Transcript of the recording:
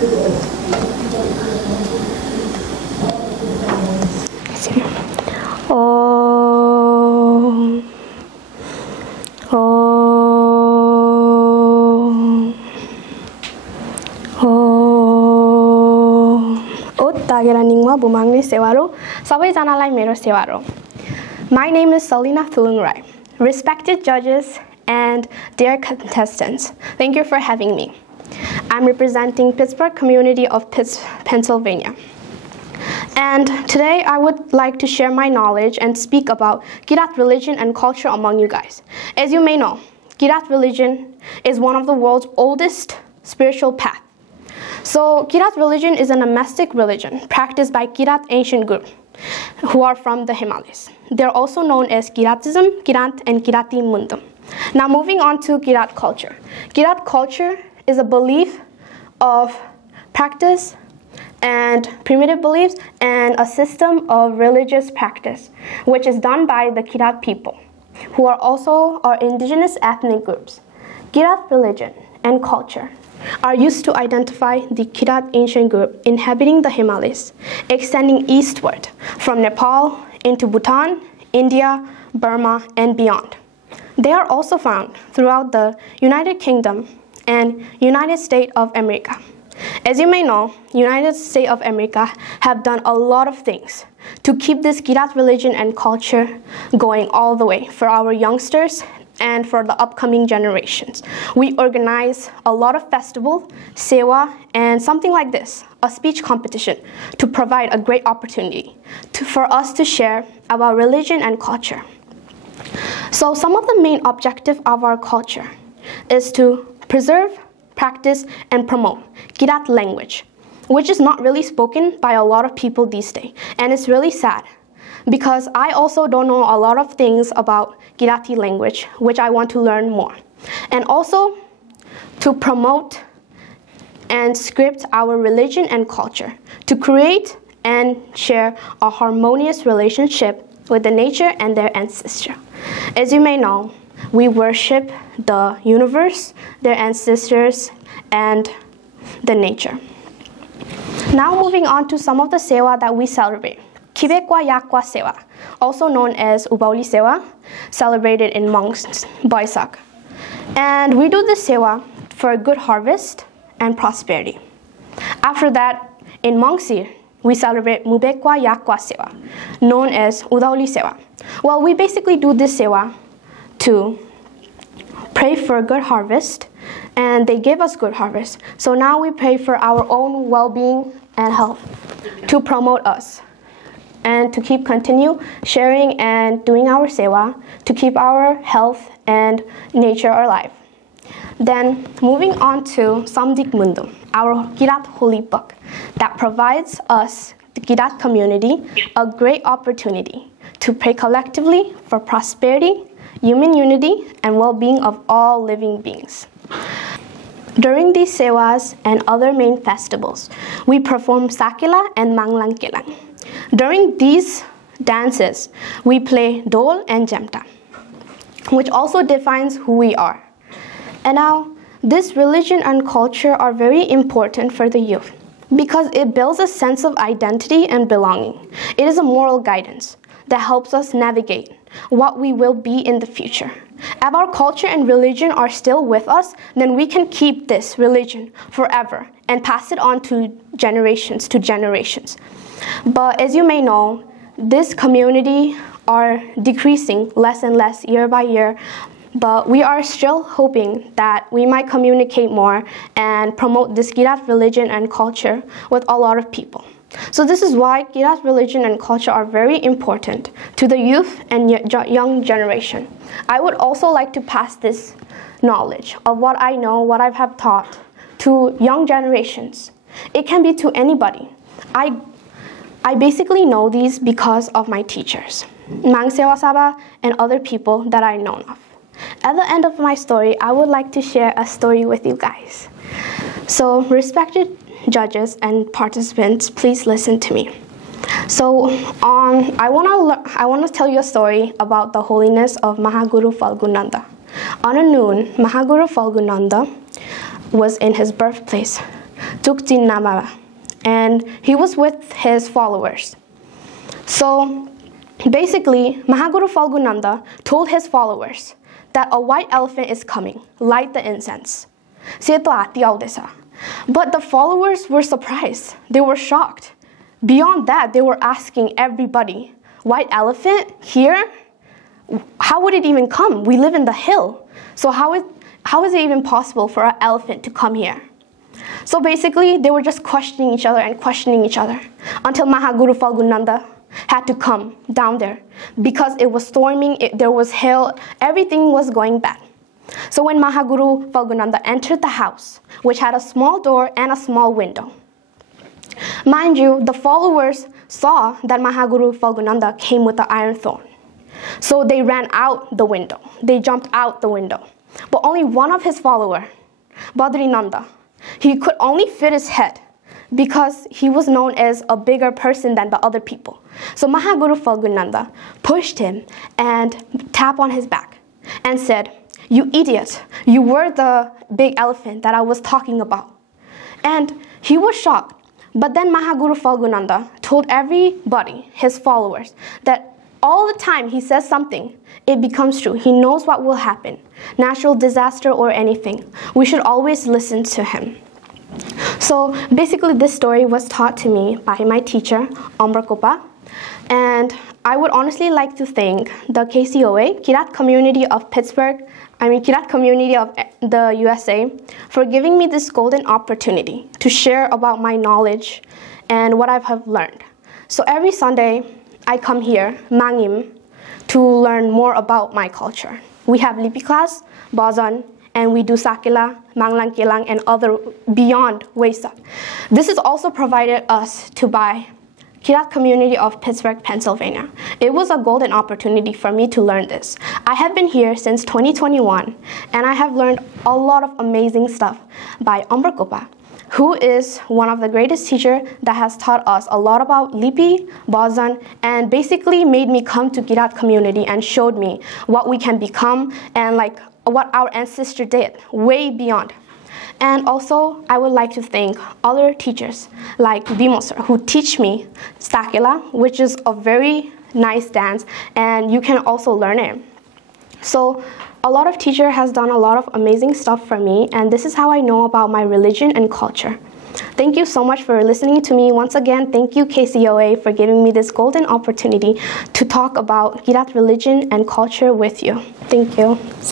My name is Salina Rai. Respected judges and dear contestants, thank you for having me. I'm representing Pittsburgh community of Pennsylvania. And today I would like to share my knowledge and speak about Kirat religion and culture among you guys. As you may know, Kirat religion is one of the world's oldest spiritual paths. So Kirat religion is an amestic religion practiced by Kirat ancient group who are from the Himalayas. They're also known as Kiratism, Kirat, and Kirati Mundum. Now moving on to Kirat culture. Kirat culture is a belief of practice and primitive beliefs and a system of religious practice which is done by the Kirat people who are also our indigenous ethnic groups. Kirat religion and culture are used to identify the Kirat ancient group inhabiting the Himalayas, extending eastward from Nepal into Bhutan, India, Burma, and beyond. They are also found throughout the United Kingdom and United States of America. As you may know, United States of America have done a lot of things to keep this Kirat religion and culture going all the way for our youngsters and for the upcoming generations. We organize a lot of festivals, sewa, and something like this, a speech competition, to provide a great opportunity for us to share about religion and culture. So some of the main objectives of our culture is to preserve, practice, and promote Kirat language, which is not really spoken by a lot of people these days, and it's really sad. Because I also don't know a lot of things about Kirati language, which I want to learn more. And also to promote and script our religion and culture, to create and share a harmonious relationship with the nature and their ancestors. As you may know, we worship the universe, their ancestors, and the nature. Now moving on to some of the sewa that we celebrate. Kibekwa Yakwa Sewa, also known as Ubauli Sewa, celebrated in months Baisak. And we do this sewa for a good harvest and prosperity. After that, in Mongsir, we celebrate Mubekwa Yakwa Sewa, known as Udauli Sewa. Well, we basically do this sewa to pray for a good harvest, and they give us good harvest. So now we pray for our own well-being and health to promote us, and to continue sharing and doing our sewa to keep our health and nature alive. Then moving on to Samdik Mundum, our Kirat holy book that provides us, the Kirat community, a great opportunity to pray collectively for prosperity, human unity, and well-being of all living beings. During these sewas and other main festivals, we perform Sakila and Manglang Kelang. During these dances, we play Dol and Jemta, which also defines who we are. And now, this religion and culture are very important for the youth because it builds a sense of identity and belonging. It is a moral guidance that helps us navigate what we will be in the future. If our culture and religion are still with us, then we can keep this religion forever and pass it on to generations. But as you may know, this community are decreasing less and less year by year, but we are still hoping that we might communicate more and promote this Kirat religion and culture with a lot of people. So this is why Kirat religion and culture are very important to the youth and young generation. I would also like to pass this knowledge of what I know, what I have taught to young generations. It can be to anybody. I basically know these because of my teachers, Mang Sewa Saba, and other people that I know of. At the end of my story, I would like to share a story with you guys. So, respected judges and participants, please listen to me. So, I want to tell you a story about the holiness of Mahaguru Falgunanda. On a noon, Mahaguru Falgunanda was in his birthplace, Tukjin Namara, and he was with his followers. So basically, Mahaguru Falgunanda told his followers that a white elephant is coming, light the incense. But the followers were surprised. They were shocked. Beyond that, they were asking everybody, white elephant here? How would it even come? We live in the hill. So how is it even possible for an elephant to come here? So basically, they were just questioning each other until Mahaguru Falgunanda had to come down there because it was storming, there was hail, everything was going bad. So when Mahaguru Falgunanda entered the house, which had a small door and a small window, mind you, the followers saw that Mahaguru Falgunanda came with the iron throne. So they ran out the window. They jumped out the window. But only one of his followers, Badrinanda, he could only fit his head because he was known as a bigger person than the other people. So Mahaguru Falgunanda pushed him and tapped on his back and said, "You idiot, you were the big elephant that I was talking about." And he was shocked. But then Mahaguru Falgunanda told everybody, his followers, that all the time he says something, it becomes true. He knows what will happen, natural disaster or anything. We should always listen to him. So basically this story was taught to me by my teacher, Ambrakopa, and I would honestly like to thank the KCOA, Kirat community of Kirat community of the USA, for giving me this golden opportunity to share about my knowledge and what I have learned. So every Sunday, I come here, Mangim, to learn more about my culture. We have Lipi class, Bazan, and we do Sakila, Manglangkilang, and other beyond Waisak. This is also provided us to by Kirat community of Pittsburgh, Pennsylvania. It was a golden opportunity for me to learn this. I have been here since 2021, and I have learned a lot of amazing stuff by Ambrakopa, who is one of the greatest teachers that has taught us a lot about Lipi, Bazan, and basically made me come to Kirat community and showed me what we can become and what our ancestors did, way beyond. And also, I would like to thank other teachers like Bimo sir, who teach me Stakila, which is a very nice dance, and you can also learn it. So a lot of teachers has done a lot of amazing stuff for me, and this is how I know about my religion and culture. Thank you so much for listening to me. Once again, thank you KCOA for giving me this golden opportunity to talk about Kirat religion and culture with you. Thank you.